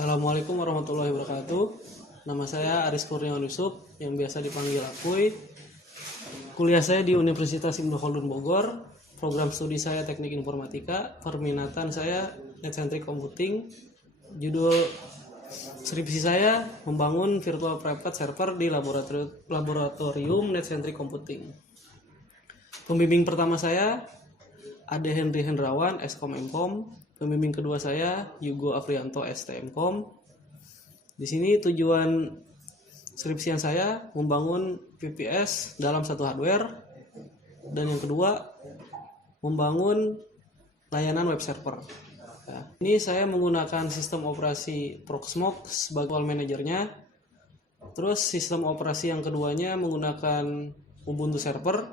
Assalamualaikum warahmatullahi wabarakatuh. Nama saya Aris Kurniawan Yusuf yang biasa dipanggil Akuy. Kuliah saya di Universitas Ibnu Khaldun Bogor. Program studi saya Teknik Informatika. Perminatan saya Net-Centric Computing. Judul skripsi saya membangun virtual private server di laboratorium Net-Centric Computing. Pembimbing pertama saya Ade Henry Hendrawan, Eskom Mkom. Pembimbing kedua saya Yugo Afrianto, STMkom. Di sini tujuan skripsian saya membangun VPS dalam satu hardware, dan yang kedua membangun layanan web server. Nah, ini saya menggunakan sistem operasi Proxmox sebagai file manajernya. Terus sistem operasi yang keduanya menggunakan Ubuntu server.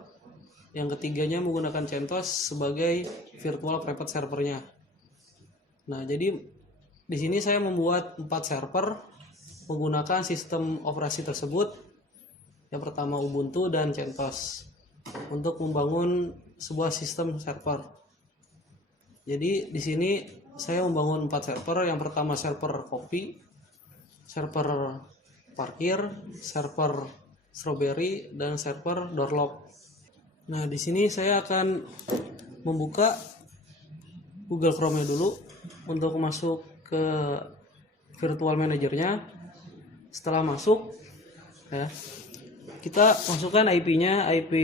Yang ketiganya menggunakan CentOS sebagai virtual private servernya. Nah, jadi di sini saya membuat 4 server menggunakan sistem operasi tersebut. Yang pertama Ubuntu dan CentOS untuk membangun sebuah sistem server. Jadi di sini saya membangun 4 server. Yang pertama server kopi, server parkir, server strawberry, dan server doorlock. Nah, di sini saya akan membuka Google Chrome dulu untuk masuk ke virtual manajernya. Setelah masuk, ya, kita masukkan IP-nya, IP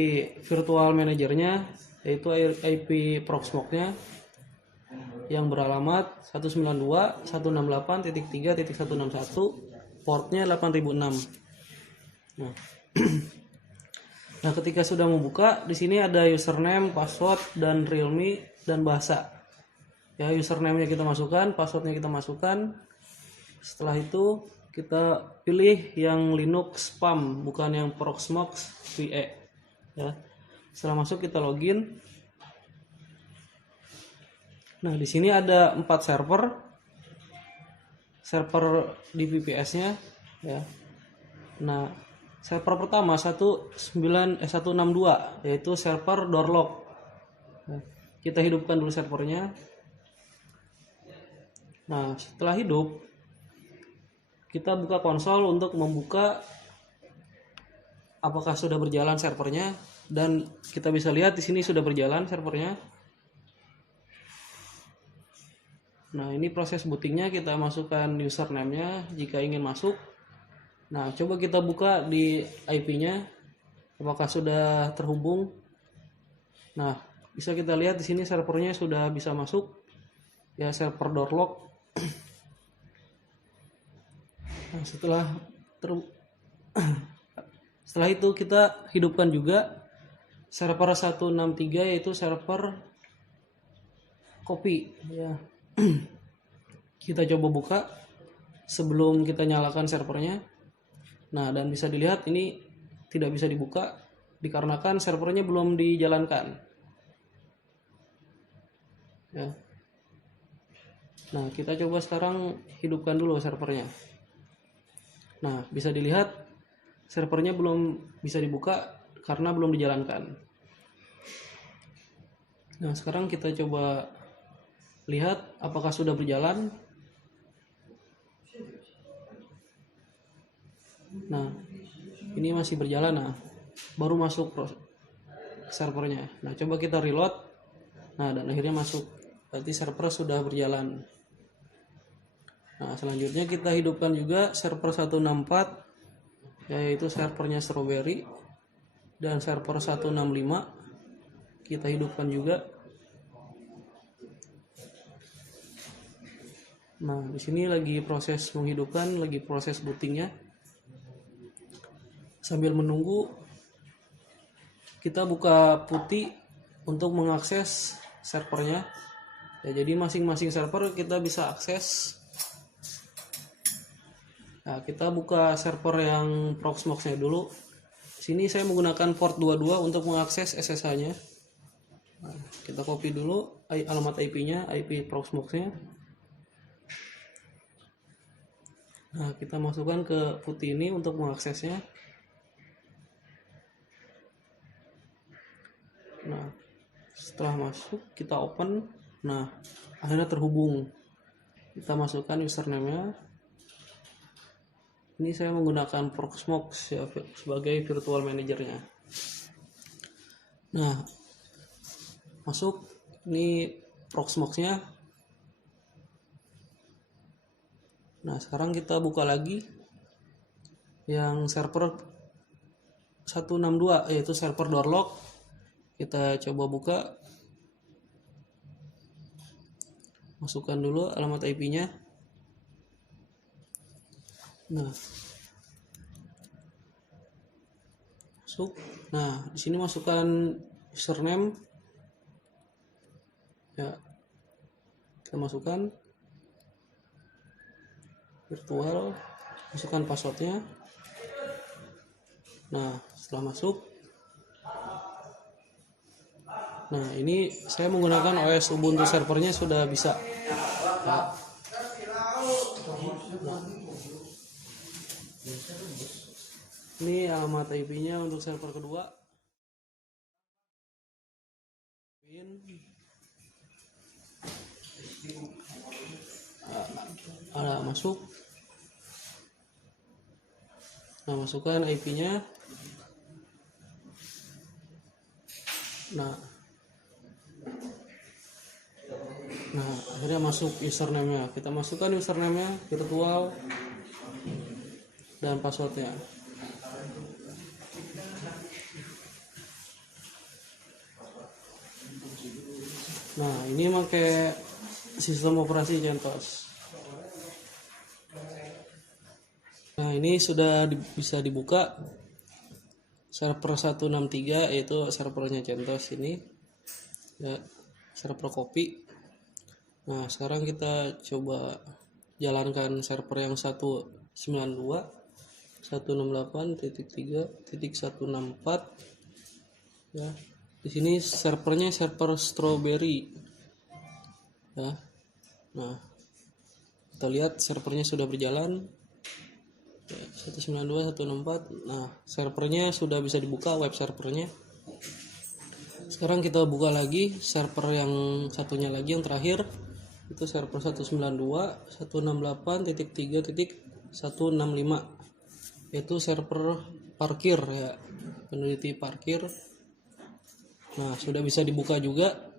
virtual manajernya, yaitu IP Proxmox-nya yang beralamat 192.168.3.161, portnya 8006. Nah, ketika sudah membuka, di sini ada username, password, dan realme dan bahasa. Ya, username-nya kita masukkan, password-nya kita masukkan. Setelah itu kita pilih yang Linux PAM, bukan yang Proxmox VE. Ya. Setelah masuk kita login. Nah, di sini ada 4 server. Server di VPS-nya, ya. Nah, server pertama 162 yaitu server doorlock. Nah, kita hidupkan dulu servernya. Nah, setelah hidup, kita buka konsol untuk membuka apakah sudah berjalan servernya, dan kita bisa lihat di sini sudah berjalan servernya. Nah, ini proses bootingnya, kita masukkan username-nya jika ingin masuk. Nah, coba kita buka di IP-nya apakah sudah terhubung. Nah, bisa kita lihat di sini servernya sudah bisa masuk. Ya, server doorlock. Nah, setelah itu kita hidupkan juga server 163 yaitu server kopi, ya. Kita coba buka sebelum kita nyalakan servernya. Nah, dan bisa dilihat ini tidak bisa dibuka dikarenakan servernya belum dijalankan. Ya. Nah, kita coba sekarang hidupkan dulu servernya. Nah, bisa dilihat servernya belum bisa dibuka karena belum dijalankan. Nah, sekarang kita coba lihat apakah sudah berjalan. Nah, ini masih berjalan. Nah, baru masuk servernya. Nah, coba kita reload. Nah, dan akhirnya masuk. Berarti server sudah berjalan. Nah, selanjutnya kita hidupkan juga server 164 yaitu servernya strawberry, dan server 165 kita hidupkan juga. Nah, di sini lagi proses menghidupkan, lagi proses bootingnya. Sambil menunggu, kita buka putih untuk mengakses servernya. Ya, jadi masing-masing server kita bisa akses. Nah, kita buka server yang Proxmox-nya dulu. Sini saya menggunakan port 22 untuk mengakses SSH-nya. Nah, kita copy dulu alamat IP-nya, IP Proxmox-nya. Nah, kita masukkan ke putih ini untuk mengaksesnya. Nah, setelah masuk kita open. Nah, akhirnya terhubung. Kita masukkan username-nya. Ini saya menggunakan Proxmox ya, sebagai virtual manajernya. Nah, masuk ini Proxmox-nya. Nah, sekarang kita buka lagi yang server 162, yaitu server Doorlock. Kita coba buka. Masukkan dulu alamat IP-nya. Nah, masuk. Nah, di sini masukkan username. Ya, kita masukkan virtual, masukkan passwordnya. Nah, setelah masuk, nah ini saya menggunakan OS Ubuntu servernya sudah bisa. Nah, ini alamat IP-nya untuk server kedua. Ada masuk. Nah, masukkan IP-nya. Nah, akhirnya masuk username-nya. Kita masukkan username-nya, virtual, dan password-nya. Nah, ini pakai sistem operasi CentOS. Nah, ini sudah bisa dibuka server 163, yaitu servernya CentOS ini. Ya, server copy. Nah, sekarang kita coba jalankan server yang 192 168.3.164 ya. Di sini servernya server Strawberry ya. Nah, kita lihat servernya sudah berjalan ya, 192.164. Nah, servernya sudah bisa dibuka, web servernya. Sekarang kita buka lagi server yang satunya lagi, yang terakhir itu server 192.168.3.165, yaitu server parkir ya, peneliti parkir. Nah, sudah bisa dibuka juga.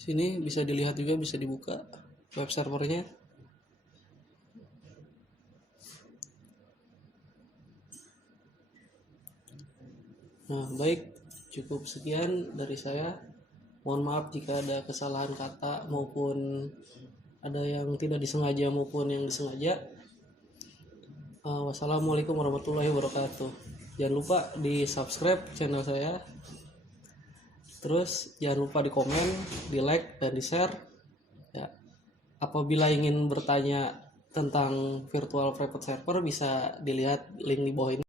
Sini bisa dilihat juga, bisa dibuka web servernya. Nah, baik, cukup sekian dari saya. Mohon maaf jika ada kesalahan kata maupun ada yang tidak disengaja maupun yang disengaja. Wassalamualaikum warahmatullahi wabarakatuh. Jangan lupa di subscribe channel saya. Terus jangan lupa di komen, di like, dan di share. Ya. Apabila ingin bertanya tentang virtual private server bisa dilihat link di bawah ini.